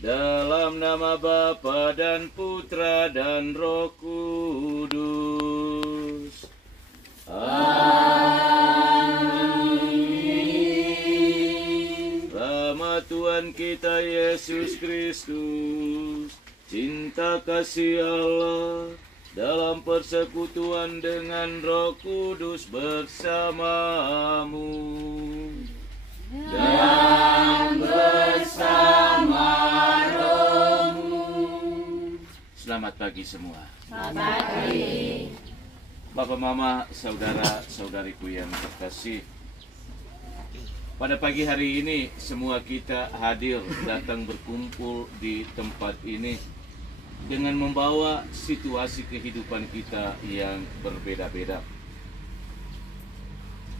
Dalam nama Bapa dan Putra dan Roh Kudus. Amin. Rahmat Tuhan kita Yesus Kristus, cinta kasih Allah, dalam persekutuan dengan Roh Kudus bersamamu dan bersama rohmu. Selamat pagi semua. Selamat pagi. Bapak, Mama, saudara-saudariku yang terkasih, pada pagi hari ini semua kita hadir datang berkumpul di tempat ini dengan membawa situasi kehidupan kita yang berbeda-beda.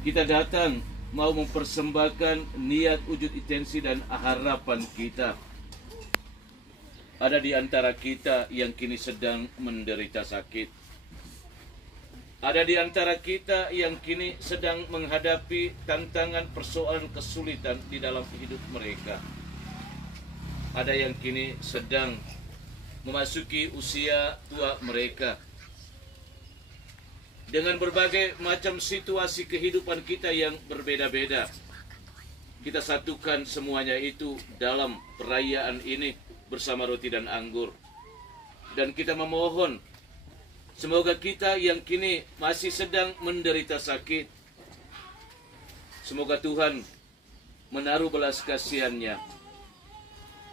Kita datang mau mempersembahkan niat, wujud intensi dan harapan kita. Ada di antara kita yang kini sedang menderita sakit. Ada di antara kita yang kini sedang menghadapi tantangan, persoalan, kesulitan di dalam hidup mereka. Ada yang kini sedang memasuki usia tua mereka. Dengan berbagai macam situasi kehidupan kita yang berbeda-beda, kita satukan semuanya itu dalam perayaan ini bersama roti dan anggur. Dan kita memohon, semoga kita yang kini masih sedang menderita sakit, semoga Tuhan menaruh belas kasihan-Nya,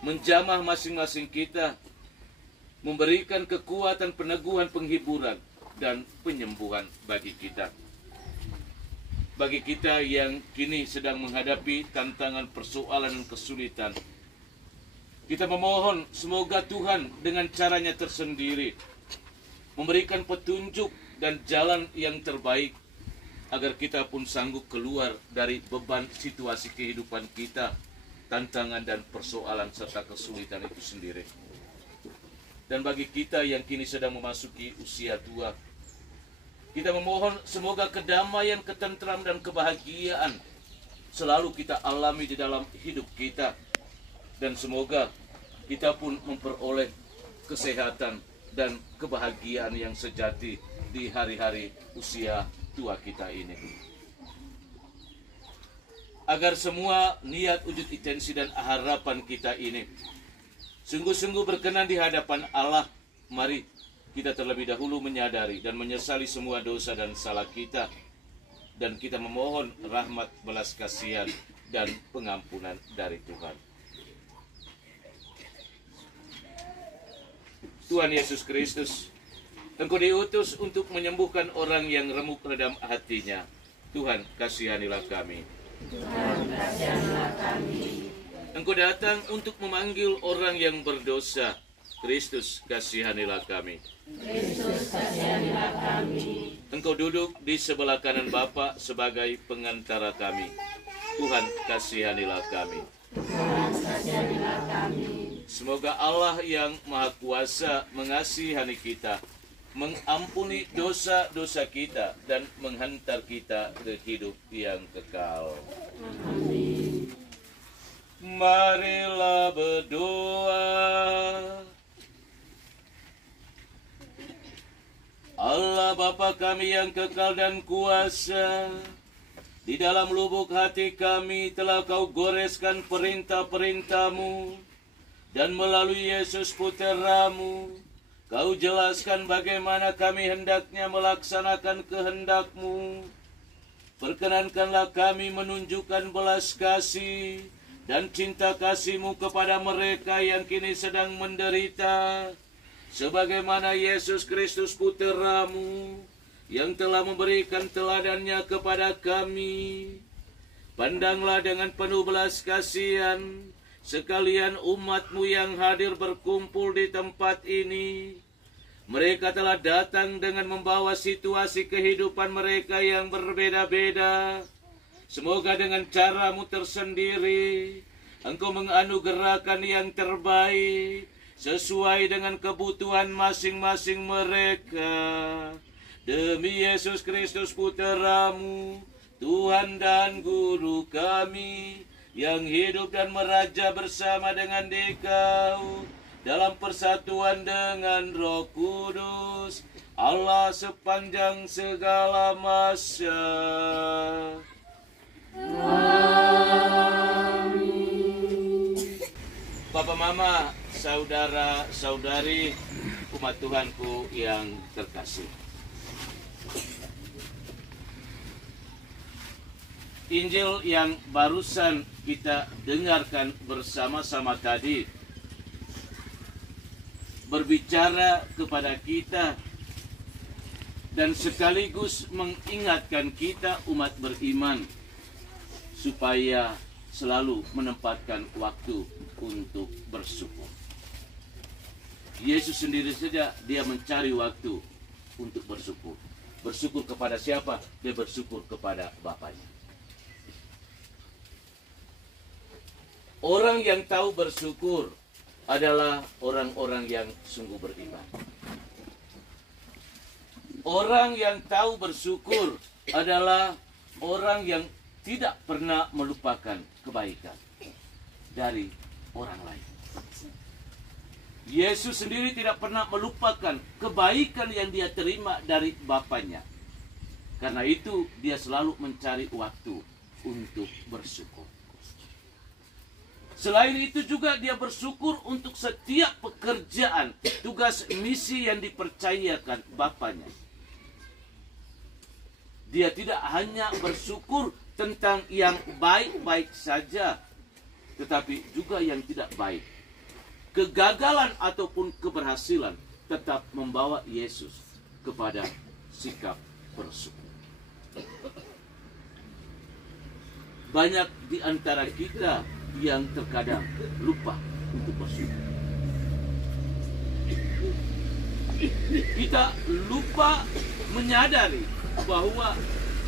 menjamah masing-masing kita, memberikan kekuatan, peneguhan, penghiburan, dan penyembuhan bagi kita. Bagi kita yang kini sedang menghadapi tantangan, persoalan, dan kesulitan, kita memohon semoga Tuhan dengan caranya tersendiri memberikan petunjuk dan jalan yang terbaik agar kita pun sanggup keluar dari beban situasi kehidupan kita, tantangan dan persoalan serta kesulitan itu sendiri. Dan bagi kita yang kini sedang memasuki usia tua, kita memohon semoga kedamaian, ketentram, dan kebahagiaan selalu kita alami di dalam hidup kita. Dan semoga kita pun memperoleh kesehatan dan kebahagiaan yang sejati di hari-hari usia tua kita ini. Agar semua niat, wujud intensi, dan harapan kita ini sungguh-sungguh berkenan di hadapan Allah, mari kita terlebih dahulu menyadari dan menyesali semua dosa dan salah kita, dan kita memohon rahmat, belas kasihan, dan pengampunan dari Tuhan. Tuhan Yesus Kristus, Engkau diutus untuk menyembuhkan orang yang remuk redam hatinya. Tuhan, kasihanilah kami. Tuhan, kasihanilah kami. Engkau datang untuk memanggil orang yang berdosa. Kristus, kasihanilah kami. Kristus, kasihanilah kami. Engkau duduk di sebelah kanan Bapa sebagai pengantara kami. Tuhan, kasihanilah kami. Tuhan, kasihanilah kami. Semoga Allah yang Maha Kuasa mengasihani kita, mengampuni dosa-dosa kita, dan menghantar kita ke hidup yang kekal. Amin. Marilah berdoa. Allah Bapa kami yang kekal dan kuasa, di dalam lubuk hati kami telah Kau goreskan perintah-perintah-Mu, dan melalui Yesus Putera-Mu, Kau jelaskan bagaimana kami hendaknya melaksanakan kehendak-Mu. Perkenankanlah kami menunjukkan belas kasih dan cinta kasih-Mu kepada mereka yang kini sedang menderita, sebagaimana Yesus Kristus Putera-Mu yang telah memberikan teladannya kepada kami. Pandanglah dengan penuh belas kasihan sekalian umat-Mu yang hadir berkumpul di tempat ini. Mereka telah datang dengan membawa situasi kehidupan mereka yang berbeda-beda. Semoga dengan cara-Mu tersendiri, Engkau menganugerahkan yang terbaik sesuai dengan kebutuhan masing-masing mereka. Demi Yesus Kristus Putera-Mu, Tuhan dan Guru kami, yang hidup dan meraja bersama dengan Dikau dalam persatuan dengan Roh Kudus, Allah sepanjang segala masa. Papa, Mama, saudara-saudari, umat Tuhanku yang terkasih. Injil yang barusan kita dengarkan bersama-sama tadi berbicara kepada kita dan sekaligus mengingatkan kita umat beriman supaya selalu menempatkan waktu untuk bersyukur. Yesus sendiri saja dia mencari waktu untuk bersyukur. Bersyukur kepada siapa? Dia bersyukur kepada Bapaknya. Orang yang tahu bersyukur adalah orang-orang yang sungguh beriman. Orang yang tahu bersyukur adalah orang yang tidak pernah melupakan kebaikan dari orang lain. Yesus sendiri tidak pernah melupakan kebaikan yang dia terima dari Bapaknya. Karena itu dia selalu mencari waktu untuk bersyukur. Selain itu juga dia bersyukur untuk setiap pekerjaan, tugas misi yang dipercayakan Bapaknya. Dia tidak hanya bersyukur tentang yang baik-baik saja, tetapi juga yang tidak baik. Kegagalan ataupun keberhasilan tetap membawa Yesus kepada sikap bersyukur. Banyak di antara kita yang terkadang lupa untuk bersyukur. Kita lupa menyadari bahwa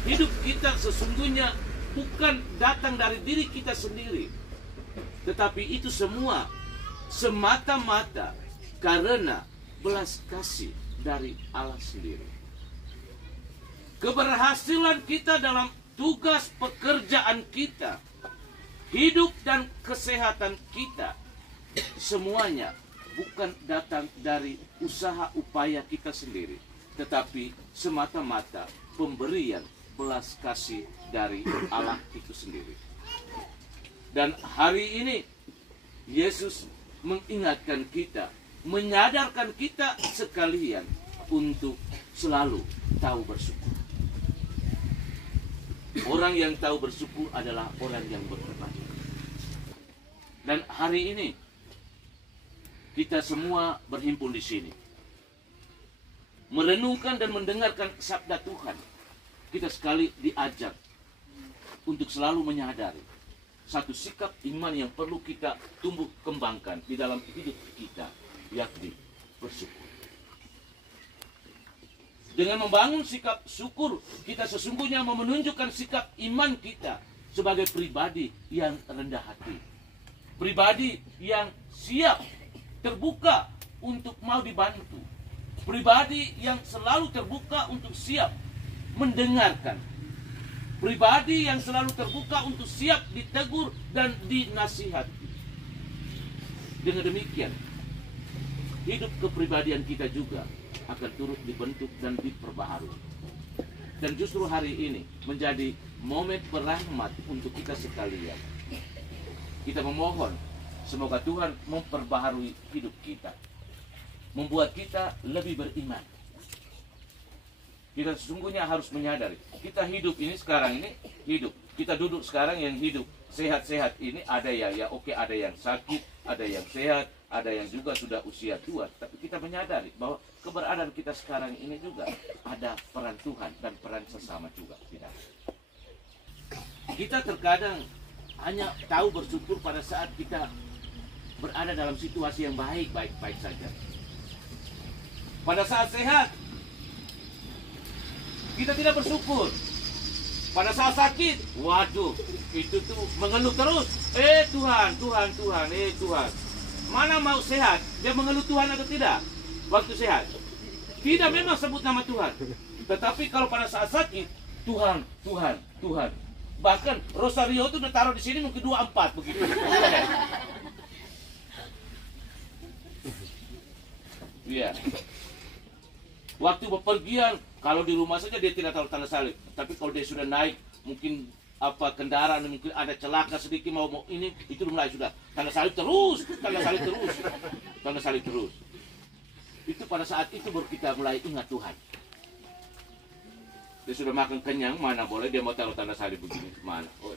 hidup kita sesungguhnya bukan datang dari diri kita sendiri, tetapi itu semua semata-mata karena belas kasih dari Allah sendiri. Keberhasilan kita dalam tugas pekerjaan kita, hidup dan kesehatan kita, semuanya bukan datang dari usaha upaya kita sendiri, tetapi semata-mata pemberian belas kasih dari Allah itu sendiri. Dan hari ini Yesus mengingatkan kita, menyadarkan kita sekalian untuk selalu tahu bersyukur. Orang yang tahu bersyukur adalah orang yang beriman. Dan hari ini kita semua berhimpun di sini, merenungkan dan mendengarkan sabda Tuhan. Kita sekali diajak untuk selalu menyadari satu sikap iman yang perlu kita tumbuh kembangkan di dalam hidup kita, yakni bersyukur. Dengan membangun sikap syukur, kita sesungguhnya menunjukkan sikap iman kita sebagai pribadi yang rendah hati. Pribadi yang siap, terbuka untuk mau dibantu. Pribadi yang selalu terbuka untuk siap mendengarkan. Pribadi yang selalu terbuka untuk siap ditegur dan dinasihati. Dengan demikian, hidup kepribadian kita juga akan turut dibentuk dan diperbaharui. Dan justru hari ini menjadi momen berahmat untuk kita sekalian. Kita memohon semoga Tuhan memperbaharui hidup kita, membuat kita lebih beriman. Kita sesungguhnya harus menyadari, kita hidup ini sekarang ini hidup. Kita duduk sekarang yang hidup sehat-sehat ini, ada yang ya oke, ada yang sakit, ada yang sehat, ada yang juga sudah usia tua. Tapi kita menyadari bahwa keberadaan kita sekarang ini juga ada peran Tuhan dan peran sesama juga. Tidak. Kita terkadang hanya tahu bersyukur pada saat kita berada dalam situasi yang baik-baik saja. Pada saat sehat, kita tidak bersyukur. Pada saat sakit, waduh, itu tuh mengeluh terus. Tuhan. Mana mau sehat? Dia mengeluh Tuhan atau tidak? Waktu sehat. Tidak memang sebut nama Tuhan. Tetapi kalau pada saat sakit, Tuhan. Bahkan rosario itu udah taruh di sini mungkin 2-4 begitu. Iya. Waktu bepergian, kalau di rumah saja dia tidak taruh tanda salib. Tapi kalau dia sudah naik, mungkin kendaraan, mungkin ada celaka sedikit mau ini, itu mulai sudah tanda salib terus, tanda salib terus, tanda salib terus. Itu pada saat itu baru kita mulai ingat Tuhan. Dia sudah makan kenyang, mana boleh dia mau taruh tanda salib begini, mana? Oh,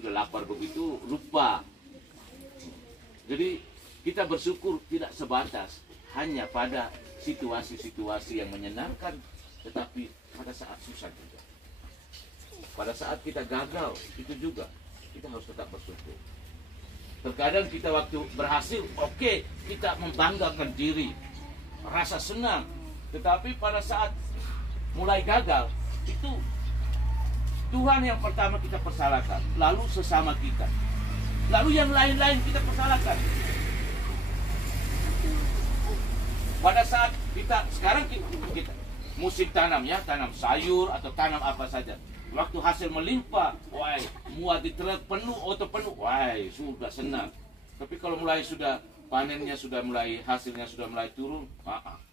sudah lapar begitu, lupa. Jadi kita bersyukur tidak sebatas hanya pada situasi-situasi yang menyenangkan, tetapi pada saat susah juga. Pada saat kita gagal, itu juga kita harus tetap bersyukur. Terkadang kita waktu berhasil, oke, kita membanggakan diri, rasa senang. Tetapi pada saat mulai gagal, itu Tuhan yang pertama kita persalahkan, lalu sesama kita, lalu yang lain-lain kita persalahkan. Pada saat sekarang kita musim tanam ya, tanam sayur atau tanam apa saja. Waktu hasil melimpah, wah, muat di truk penuh, oto penuh, wah, sudah senang. Tapi kalau mulai sudah panennya sudah mulai, hasilnya sudah mulai turun,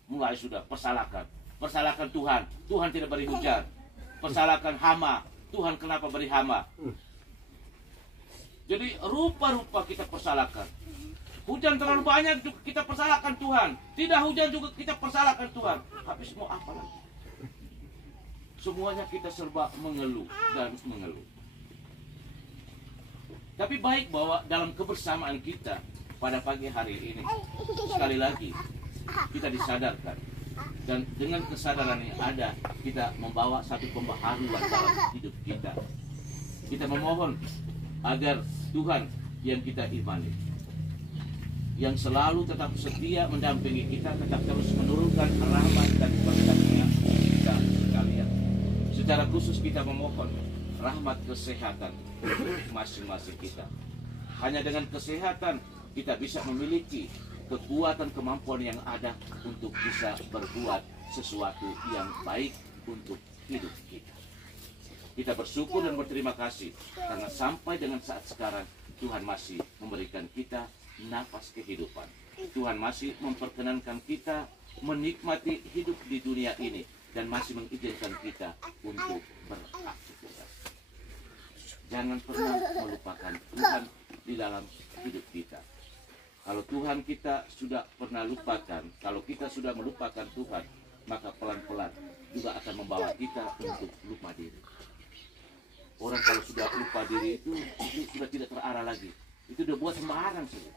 mulai sudah persalahkan. Persalahkan Tuhan, Tuhan tidak beri hujan. Persalahkan hama, Tuhan kenapa beri hama. Jadi rupa-rupa kita persalahkan. Hujan terlalu banyak juga kita persalahkan Tuhan. Tidak hujan juga kita persalahkan Tuhan. Habis mau apa lagi? Semuanya kita serba mengeluh dan mengeluh. Tapi baik bahwa dalam kebersamaan kita pada pagi hari ini, sekali lagi kita disadarkan. Dan dengan kesadaran yang ada, kita membawa satu pembaharuan dalam hidup kita. Kita memohon agar Tuhan yang kita imani, yang selalu tetap setia mendampingi kita, tetap terus menurunkan rahmat dan berkat-Nya kita sekalian. Secara khusus kita memohon rahmat kesehatan untuk masing-masing kita. Hanya dengan kesehatan kita bisa memiliki kekuatan kemampuan yang ada untuk bisa berbuat sesuatu yang baik untuk hidup kita. Kita bersyukur dan berterima kasih karena sampai dengan saat sekarang Tuhan masih memberikan kita nafas kehidupan. Tuhan masih memperkenankan kita menikmati hidup di dunia ini dan masih mengizinkan kita untuk beraktivitas. Jangan pernah melupakan Tuhan di dalam hidup kita. Kalau Tuhan kita sudah pernah lupakan, kalau kita sudah melupakan Tuhan, maka pelan-pelan juga akan membawa kita untuk lupa diri. Orang kalau sudah lupa diri itu sudah tidak terarah lagi. Itu udah buat sembarangan saja.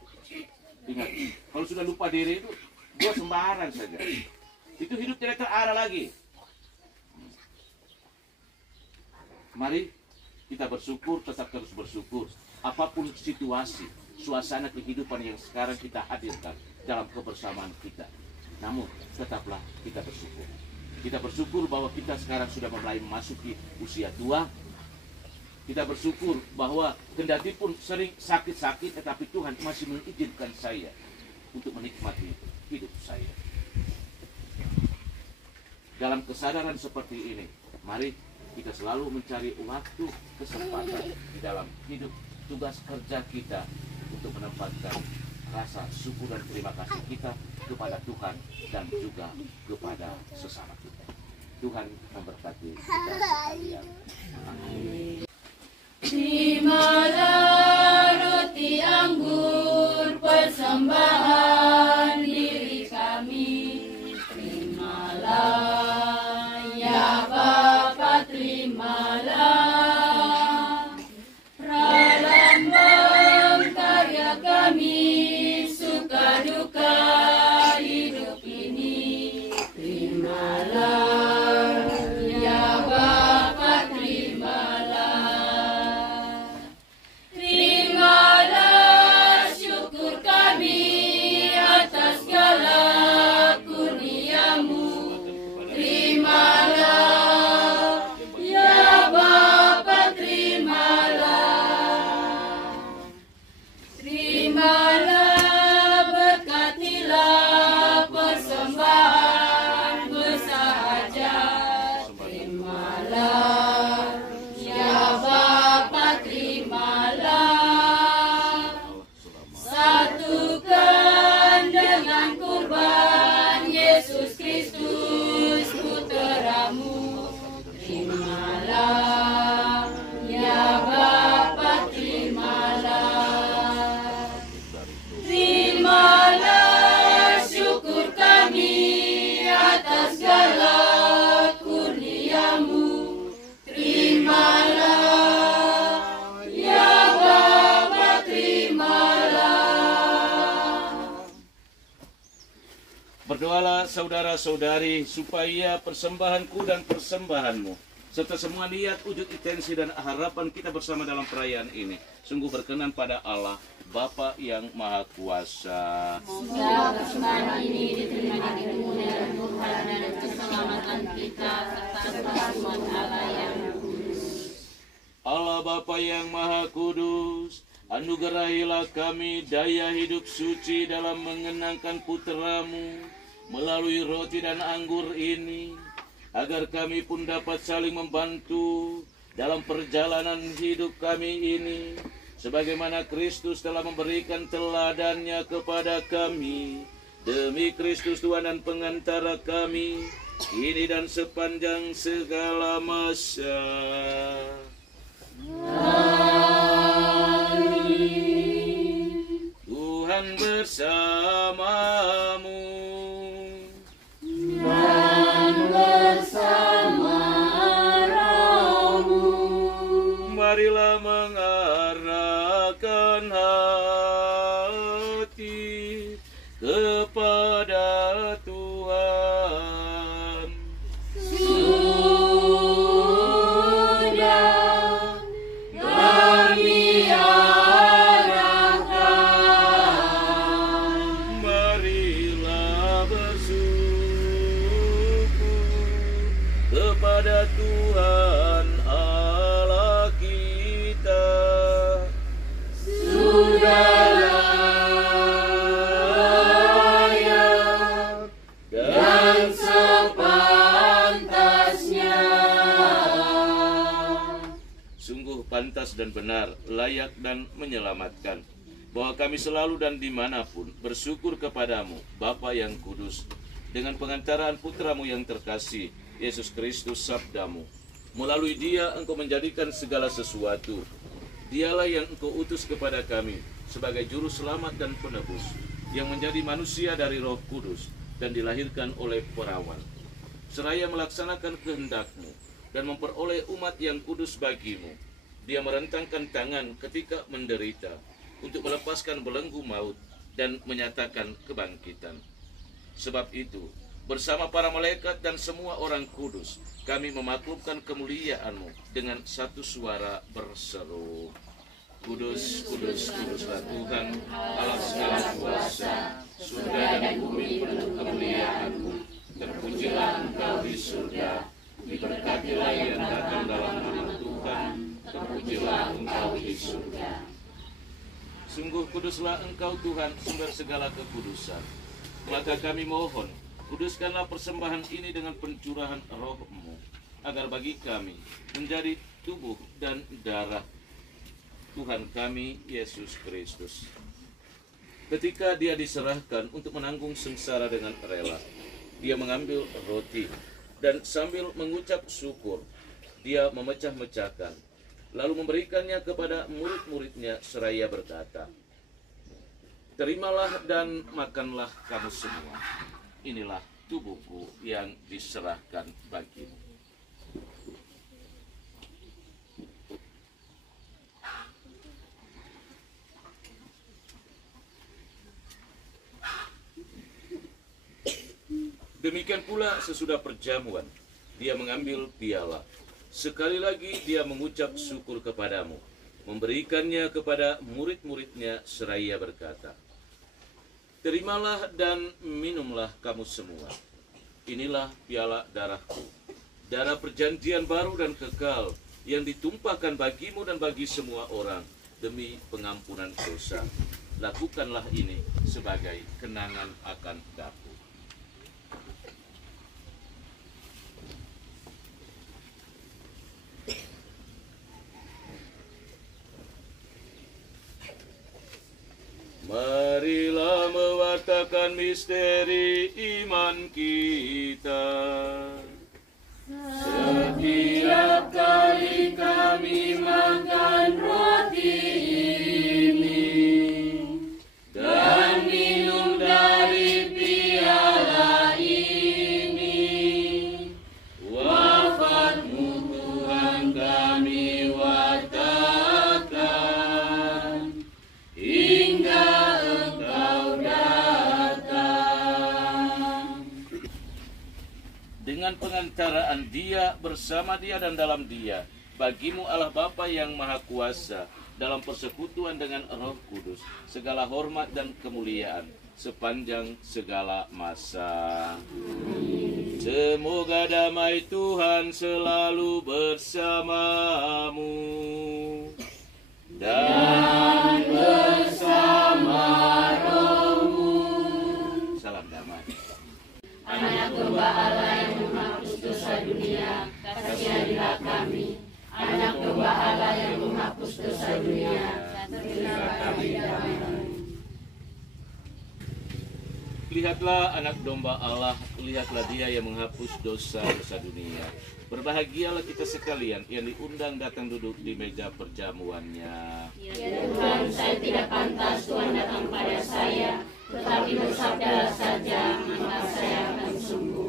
Ingat, kalau sudah lupa diri itu buat sembarangan saja. Itu hidup tidak terarah lagi. Mari kita bersyukur, tetap terus bersyukur. Apapun situasi, suasana kehidupan yang sekarang kita hadirkan dalam kebersamaan kita, namun tetaplah kita bersyukur. Kita bersyukur bahwa kita sekarang sudah mulai memasuki usia tua. Kita bersyukur bahwa kendati pun sering sakit-sakit, tetapi Tuhan masih mengizinkan saya untuk menikmati hidup saya. Dalam kesadaran seperti ini, mari kita selalu mencari waktu, kesempatan di dalam hidup, tugas kerja kita untuk menempatkan rasa syukur dan terima kasih kita kepada Tuhan dan juga kepada sesama kita. Tuhan memberkati kita sekalian. Amin. Terimalah roti anggur persembahan diri kami. Terimalah ya Bapa, terimalah pralambang karya kami, suka duka hidup ini. Terimalah ya Bapa, terimalah. Terimalah syukur kami Berdoalah saudara-saudari supaya persembahanku dan persembahanmu serta semua niat, wujud, intensi, dan harapan kita bersama dalam perayaan ini sungguh berkenan pada Allah Bapa yang Maha Kuasa. Semoga persembahan ini diterima di kemuliaan Tuhan dan keselamatan kita serta perhatian Allah yang kudus. Allah Bapa yang Maha Kudus, anugerahilah kami daya hidup suci dalam mengenangkan putra-Mu melalui roti dan anggur ini, agar kami pun dapat saling membantu dalam perjalanan hidup kami ini, sebagaimana Kristus telah memberikan teladannya kepada kami. Demi Kristus Tuhan dan pengantara kami, kini dan sepanjang segala masa. Amin. Tuhan bersamamu. Dan bersama rohmu. Marilah mengarahkan hati kepada Tuhan. Sudah kami arahkan. Marilah bersyukur kepada Tuhan Allah kita. Sudah layak dan sepantasnya. Sungguh pantas dan benar, layak dan menyelamatkan, bahwa kami selalu dan dimanapun bersyukur kepadamu, Bapa yang kudus, dengan pengantaraan Putra-Mu yang terkasih, Yesus Kristus Sabda-Mu. Melalui Dia Engkau menjadikan segala sesuatu. Dialah yang Engkau utus kepada kami sebagai juru selamat dan penebus, yang menjadi manusia dari Roh Kudus dan dilahirkan oleh perawan, seraya melaksanakan kehendak-Mu dan memperoleh umat yang kudus bagi-Mu. Dia merentangkan tangan ketika menderita untuk melepaskan belenggu maut dan menyatakan kebangkitan. Sebab itu, bersama para malaikat dan semua orang kudus, kami memaklumkan kemuliaan-Mu dengan satu suara berseru, Kudus, kudus, kuduslah Tuhan, Allah segala kuasa, surga dan bumi penuh kemuliaan-Mu. Terpujilah Engkau di surga, diberkatilah yang datang dalam nama Tuhan, terpujilah Engkau di surga. Sungguh kuduslah Engkau Tuhan, sumber segala kekudusan. Maka kami mohon, kuduskanlah persembahan ini dengan pencurahan Roh-Mu, agar bagi kami menjadi tubuh dan darah Tuhan kami, Yesus Kristus. Ketika Dia diserahkan untuk menanggung sengsara dengan rela, Dia mengambil roti, dan sambil mengucap syukur, Dia memecah-mecahkan, lalu memberikannya kepada murid-muridnya seraya berkata, "Terimalah dan makanlah kamu semua. Inilah tubuhku yang diserahkan bagimu." Demikian pula sesudah perjamuan, Dia mengambil piala. Sekali lagi Dia mengucap syukur kepadamu, memberikannya kepada murid-muridnya seraya berkata, "Terimalah dan minumlah kamu semua. Inilah piala darahku, darah perjanjian baru dan kekal, yang ditumpahkan bagimu dan bagi semua orang demi pengampunan dosa. Lakukanlah ini sebagai kenangan akan aku." Marilah mewartakan misteri iman kita. Setiap kali kami makan roti ini dan minum dari piala ini, wafat-Mu Tuhan kami wartakan hingga Engkau datang. dengan pengantaraan Dia, bersama Dia dan dalam Dia. Bagimu Allah Bapa yang Maha Kuasa, dalam persekutuan dengan Roh Kudus, segala hormat dan kemuliaan sepanjang segala masa. Semoga damai Tuhan selalu bersamamu dan bersama rohmu. Salam damai. Anak domba Allah yang menghapus dosa dunia, kasihanilah kami. Anak domba Allah yang menghapus dosa dunia, berilah kami damai. Lihatlah anak domba Allah, lihatlah Dia yang menghapus dosa-dosa dunia. Berbahagialah kita sekalian yang diundang datang duduk di meja perjamuannya. Ya Tuhan, saya tidak pantas Tuhan datang pada saya, tetapi bersabdalah saja, maka saya akan sembuh.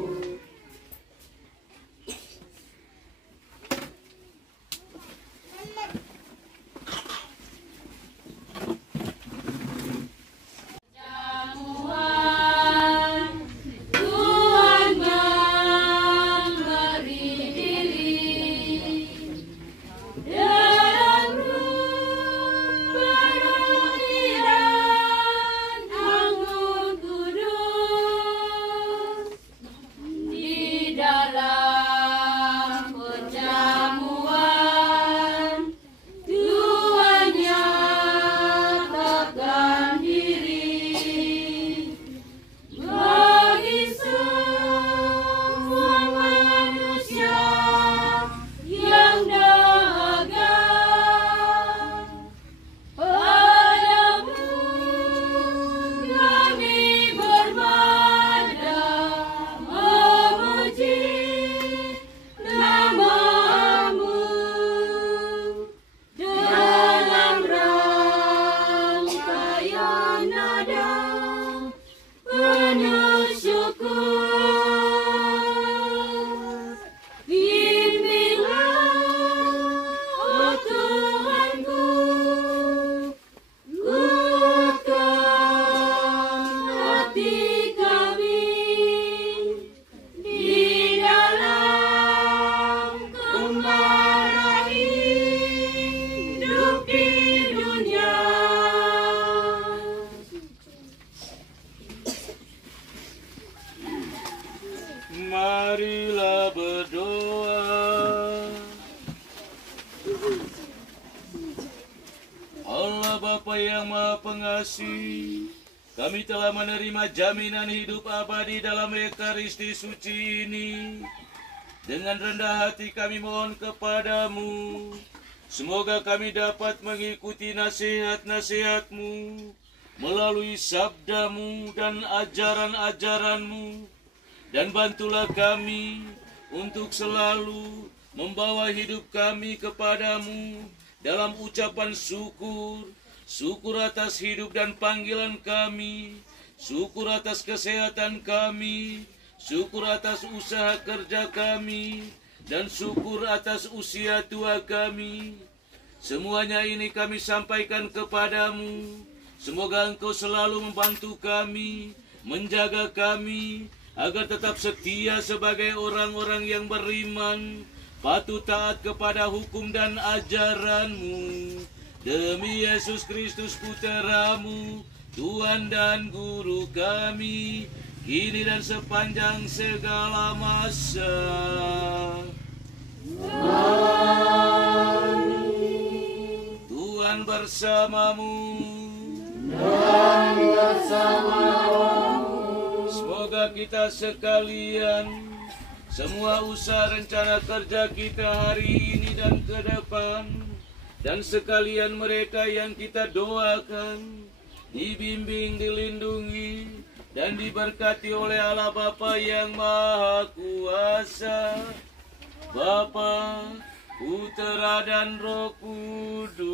Marilah berdoa. Allah Bapa yang Maha Pengasih, kami telah menerima jaminan hidup abadi dalam Ekaristi suci ini. Dengan rendah hati kami mohon kepadamu, semoga kami dapat mengikuti nasihat-nasihat-Mu melalui sabda-Mu dan ajaran-ajaran-Mu. Dan bantulah kami untuk selalu membawa hidup kami kepadamu dalam ucapan syukur, syukur atas hidup dan panggilan kami, syukur atas kesehatan kami, syukur atas usaha kerja kami, dan syukur atas usia tua kami. Semuanya ini kami sampaikan kepadamu. Semoga Engkau selalu membantu kami, menjaga kami, agar tetap setia sebagai orang-orang yang beriman, patuh taat kepada hukum dan ajaran-Mu. Demi Yesus Kristus Putra-Mu, Tuhan dan Guru kami, kini dan sepanjang segala masa. Amin. Tuhan bersamamu. Dan bersamamu. Semoga kita sekalian, semua usaha rencana kerja kita hari ini dan ke depan, dan sekalian mereka yang kita doakan, dibimbing, dilindungi, dan diberkati oleh Allah Bapa yang Maha Kuasa, Bapa, Putra dan Roh Kudus.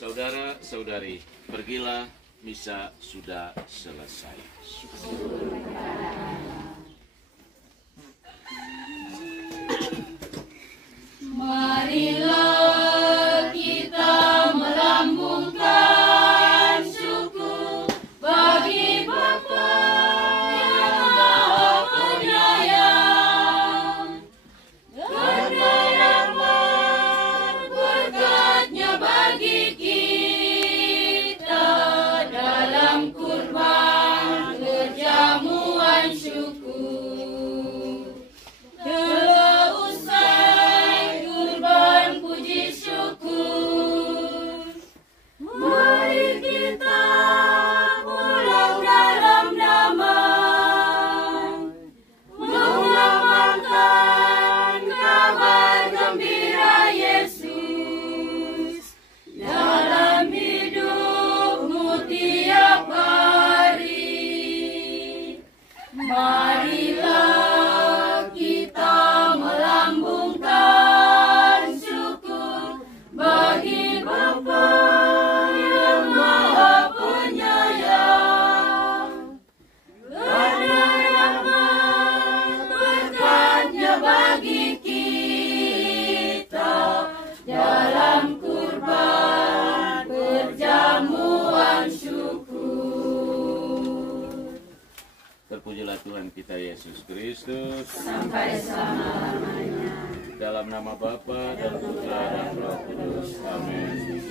Saudara-saudari, pergilah, misa sudah selesai. Marilah kita melambungkan syukur Allah Tuhan kita Yesus Kristus, sampai selama-lamanya. dalam nama Bapa dan Putra dan Roh Kudus. Amin.